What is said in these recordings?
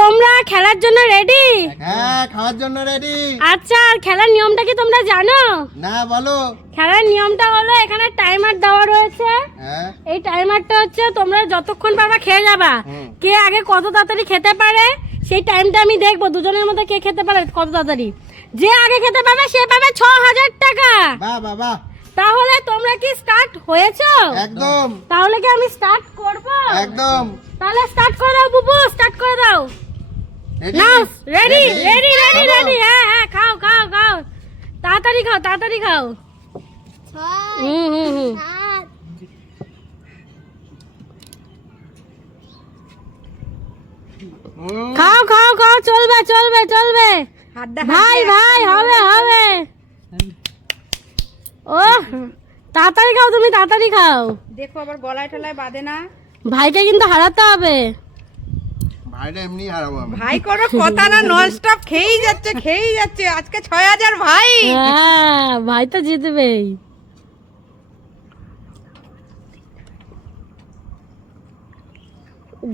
তোমরা খেলার জন্য রেডি? হ্যাঁ, খাওয়ার জন্য রেডি। আচ্ছা, আর খেলার নিয়মটা কি তোমরা জানো? না, বলো। খেলার নিয়মটা হলো এখানে টাইমার দেওয়া রয়েছে। হ্যাঁ, এই টাইমারটা হচ্ছে তোমরা যতক্ষণ পারবা খেয়ে যাবা। কে আগে কত তাড়াতাড়ি খেতে পারে সেই টাইমটা আমি দেখবো, দুজনের মধ্যে কে খেতে পারে কত তাড়াতাড়ি। যে আগে খেতে পাবে সে পাবে 6000 টাকা। বাহ বাহ বাহ, তাহলে তোমরা কি স্টার্ট হয়েছো? একদম। তাহলে কি আমি স্টার্ট করব? একদম। তাহলে স্টার্ট করে দাও বুবু, স্টার্ট করে দাও। Ready? নাও, রেডি Ready? রেডি রেডি খাবো? রেডি। হ্যাঁ হ্যাঁ, খাও খাও খাও, তাড়াতাড়ি খাও তাড়াতাড়ি খাও। 6 হুম 7 খাও খাও খাও, চলবে চলবে চলবে। ভাই ভাই, হবে হবে। ও তাড়াতাড়ি খাও, তুমি তাড়াতাড়ি খাও। দেখো আবার গলায় টলায় বাঁধে না। ভাইকে কিন্তু হারাতে হবে। ভাইটা এমনি হারাবো আমি। ভাই কোনো কথা না, নন স্টপ খেয়েই যাচ্ছে। আজকে 6000 ভাই। হ্যাঁ, ভাই তো জিতবেই।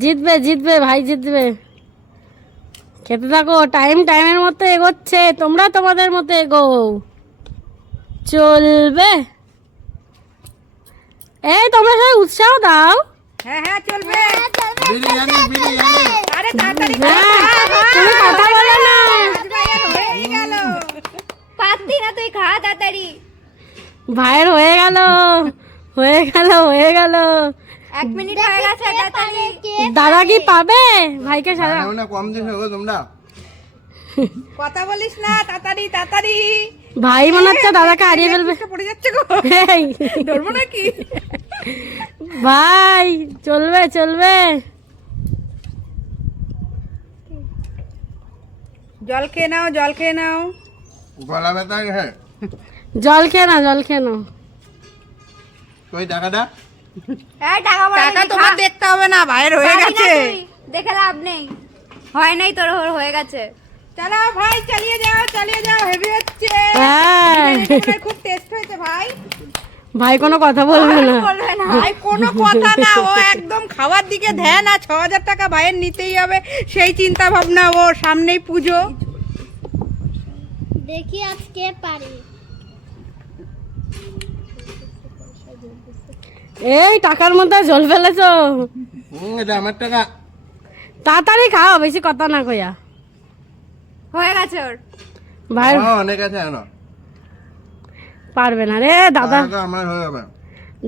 জিতবে জিতবে, ভাই জিতবে। খেতে থাকো, টাইমের মতো এগোচ্ছে, তোমরা তোমাদের মতো এগো। চলবে। এই তোমরা সবাই উৎসাহ দাও। হ্যাঁ হ্যাঁ চলবে। বিরিয়ানি বিরিয়ানি। আরে তাড়াতাড়ি হ্যাঁ, তুমি কথা বলো না। হয়ে গেল। পারতি না তুই খা তাড়াতাড়ি। ভাইয়ের হয়ে গেল হয়ে গেল হয়ে গেল। 1 মিনিট হয়ে গেছে তাড়াতাড়ি। দাদা কি পাবে ভাইকে সারা? হারাবো না, কম দিন হলো তোমরা। কথা বলিস না, তাড়াতাড়ি তাড়াতাড়ি। ভাই মনে হচ্ছে দাদাকে হারিয়ে ফেলবে। একটা পড়ে যাচ্ছে গো। এই, ধরবো নাকি? ভাই চলবে চলবে। জল খেয়ে নাও, জল খেয়ে নাও। গলা ব্যথা হ্যাঁ। জল খেয়ে না, জল খেয়ে নাও। কই টাকাটা? এই টাকা পয়সা টাকা নেই, তোমার খা। দেখতে হবে না, ভাইয়ের হয়ে পাবি না গেছে। তুই, দেখে লাভ নেই। হয় নাই তোর, হয়ে গেছে। চালাও ভাই, চালিয়ে যাও, হেভি হচ্ছে। হ্যাঁ, বিরিয়ানিটা খুব টেস্ট হয়েছে ভাই। ভাই কোনো কথা বলবে না। বলবে না। ভাই কোনো কথা না, ও একদম খাওয়ার দিকে ধ্যান। আর 6000 টাকা ভাইয়ের নিতেই হবে সেই চিন্তা ভাবনা। ও সামনেই পুজো। দেখি আজকে পারি। এই টাকার মধ্যে জল ফেলেছো। এটা আমার টাকা। তাড়াতাড়ি খাও, বেশি কথা না কইয়া। হয়ে গেছে ওর। ভাই অনেক আছে এখনো। পারবে না রে দাদা। টাকা আমার হয়ে যাবে।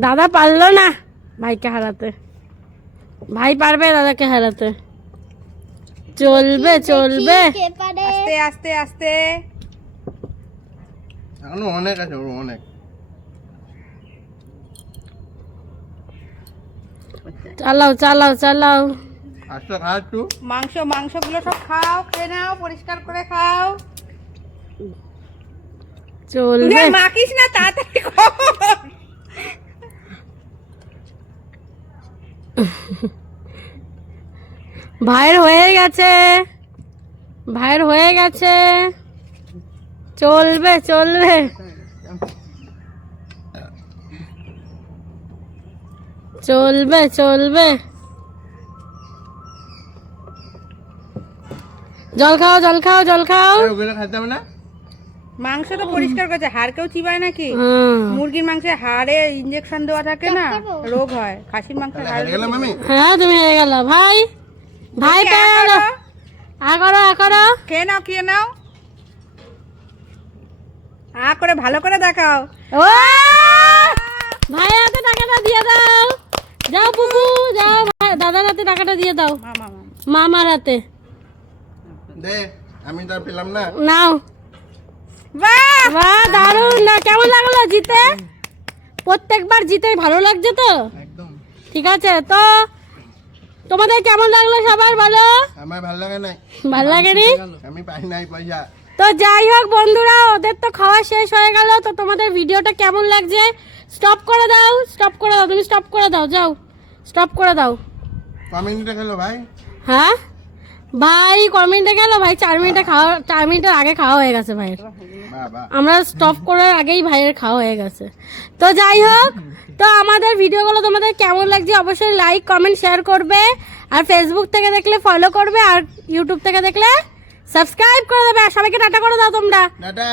দাদা পারলো না ভাইকে হারাতে। ভাই পারবে দাদাকে হারাতে। চলবে চলবে। কে পারে? আস্তে আস্তে আস্তে। এখনো অনেক আছে, ওর অনেক। চালাও চালাও চালাও। আচ্ছা খা একটু। মাংসগুলো সব খাও, খেয়ে নাও, পরিষ্কার করে খাও। চলবে। তুই মাখিস না, তাড়াতাড়ি কর। ভাইয়ের হয়ে গেছে, ভাইয়ের হয়ে গেছে। চলবে চলবে। চলবে চলবে। জল খাও জল খাও জল খাও। ওগুলো খাইতে হবে না। মাংস তো পরিষ্কার করেছে, হাড় কেউ চিবায় নাকি? হুম। মুরগির মাংসে হাড়ে ইনজেকশন দেওয়া থাকে না, রোগ হয়। খাসির মাংসে তাহলে হাড় হেরে গেলাম আমি। হ্যাঁ তুমি হয়ে গেল ভাই। ভাই পেয়ে গেল। করো করো। খেয়ে নাও, খেয়ে নাও। করে ভালো করে দেখাও। ও ভাইয়ের হাতে টাকাটা দিয়ে দাও। যাও বুবু যাও, দাদার হাতে টাকাটা দিয়ে দাও। মামা মামার হাতে দে, আমি তো আর পেলাম না। নাও। বাহ, বাহ দারুণ না, কেমন লাগলো জিতে? প্রত্যেকবার জিতে ভালো লাগছে তো? একদম। ঠিক আছে, তো তোমাদের কেমন লাগলো সবার বলো? আমার ভালো লাগে নাই। ভালো লাগেনি? আমি পাই নাই পয়সা। তো যাই হোক বন্ধুরা, ওদের তো খাওয়া শেষ হয়ে গেল। তো তোমাদের ভিডিওটা কেমন লাগছে স্টপ করে দাও, স্টপ করে দাও, তুমি স্টপ করে দাও, যাও স্টপ করে দাও। ক মিনিটে খেলো ভাই? হ্যাঁ ভাই কমেন্টে গেল ভাই 4 মিনিটে খাওয়া, 4 মিনিটের আগে খাওয়া হয়ে গেছে ভাইয়ের। বাহ বাহ। আমরা স্টপ করার আগেই ভাইয়ের খাওয়া হয়ে গেছে। তো যাই হোক, তো আমাদের ভিডিওগুলো তোমাদের কেমন লাগছে অবশ্যই লাইক কমেন্ট শেয়ার করবে, আর ফেসবুক থেকে দেখলে ফলো করবে, আর ইউটিউব থেকে দেখলে সাবস্ক্রাইব করে দেবে। আর সবাইকে টাটা করে দাও তোমরা। টাটা।